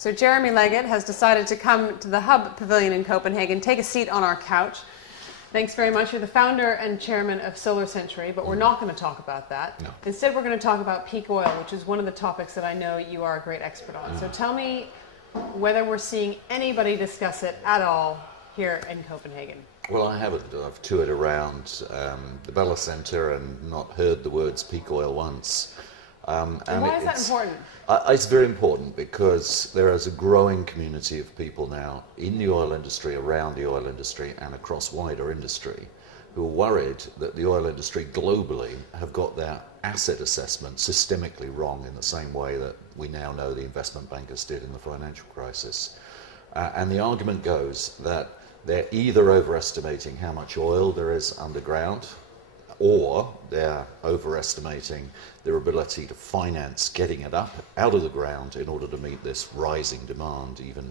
So Jeremy Leggett has decided to come to the Hub Pavilion in Copenhagen, take a seat on our couch. Thanks very much. You're the founder and chairman of Solar Century, but we're not going to talk about that. No. Instead, we're going to talk about peak oil, which is one of the topics that I know you are a great expert on. So tell me whether we're seeing anybody discuss it at all here in Copenhagen. Well, I haven't. I've toured around the Bella Centre and not heard the words peak oil once. And why is that important? It's very important because there is a growing community of people now in the oil industry, around the oil industry, and across wider industry who are worried that the oil industry globally have got their asset assessment systemically wrong in the same way that we now know the investment bankers did in the financial crisis. And the argument goes that they're either overestimating how much oil there is underground, or they're overestimating their ability to finance getting it up out of the ground in order to meet this rising demand, even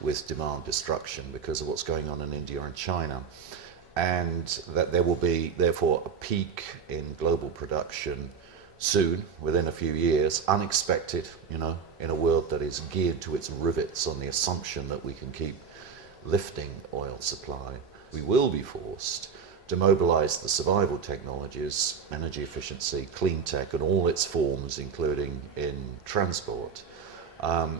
with demand destruction because of what's going on in India and China. And that there will be, therefore, a peak in global production soon, within a few years, unexpected, in a world that is geared to its rivets on the assumption that we can keep lifting oil supply. We will be forced to mobilize the survival technologies, energy efficiency, clean tech, and all its forms, including in transport,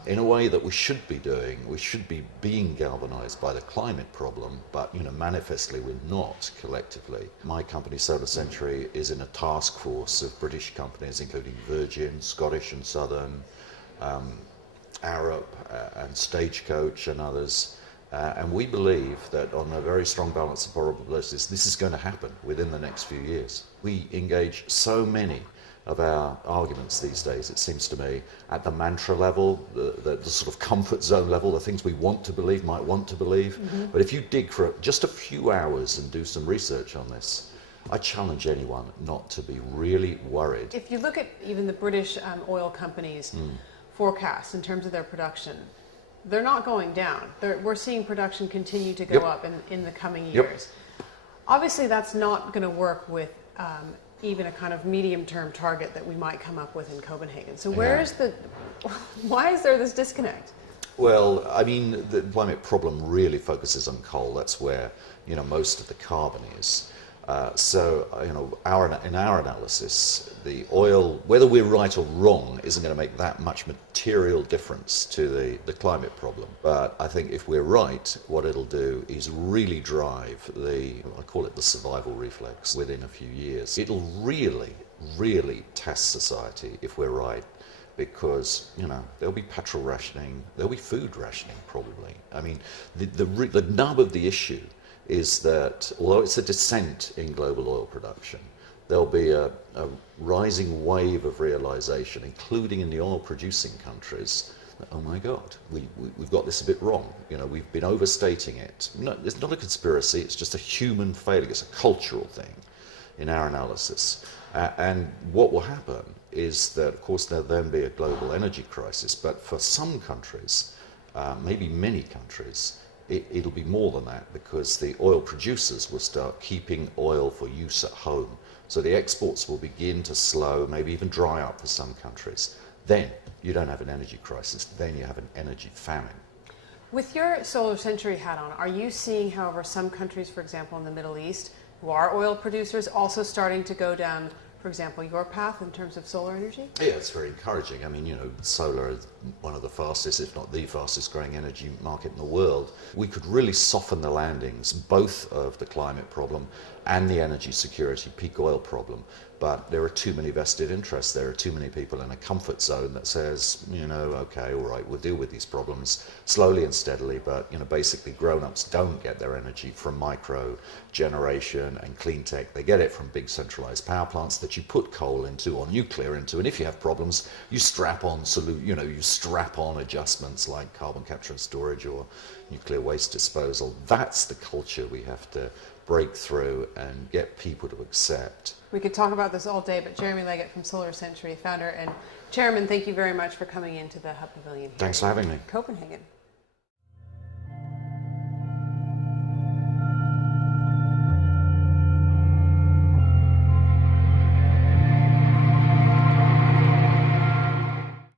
in a way that we should be doing. We should be being galvanized by the climate problem, but manifestly we're not collectively. My company, Solar Century, is in a task force of British companies, including Virgin, Scottish and Southern, Arup, and Stagecoach and others. And we believe that on a very strong balance of probabilities, this is going to happen within the next few years. We engage so many of our arguments these days, it seems to me, at the mantra level, the sort of comfort zone level, the things we want to believe, might want to believe. Mm-hmm. But if you dig for just a few hours and do some research on this, I challenge anyone not to be really worried. If you look at even the British oil companies' forecasts in terms of their production, they're not going down. We're seeing production continue to go up in the coming years. Obviously, that's not going to work with even a kind of medium-term target that we might come up with in Copenhagen. So why is there this disconnect? Well, I mean, the climate problem really focuses on coal. That's where, most of the carbon is. So, in our analysis, the oil, whether we're right or wrong, isn't going to make that much material difference to the climate problem. But I think if we're right, what it'll do is really drive I call it the survival reflex within a few years. It'll really, really test society if we're right. Because, there'll be petrol rationing, there'll be food rationing probably. I mean, the nub of the issue is that although it's a descent in global oil production, there'll be a rising wave of realization, including in the oil-producing countries, that, oh my God, we've got this a bit wrong. We've been overstating it. No, it's not a conspiracy, it's just a human failure. It's a cultural thing in our analysis. And what will happen is that, of course, there'll then be a global energy crisis, but for some countries, maybe many countries, it'll be more than that, because the oil producers will start keeping oil for use at home. So the exports will begin to slow, maybe even dry up for some countries. Then you don't have an energy crisis, then you have an energy famine. With your Solar Century hat on, are you seeing, however, some countries, for example, in the Middle East, who are oil producers, also starting to go down, for example, your path in terms of solar energy? Yeah, it's very encouraging. I mean, solar is one of the fastest, if not the fastest growing energy market in the world. We could really soften the landings, both of the climate problem and the energy security, peak oil problem. But there are too many vested interests. There are too many people in a comfort zone that says, okay, all right, we'll deal with these problems slowly and steadily, but, basically grown-ups don't get their energy from micro generation and clean tech. They get it from big centralized power plants that you put coal into or nuclear into, and if you have problems, you strap on adjustments like carbon capture and storage or nuclear waste disposal. That's the culture we have to break through and get people to accept. We could talk about this all day, but Jeremy Leggett from Solar Century, founder and chairman, thank you very much for coming into the Hub Pavilion here. Thanks for having me. Copenhagen.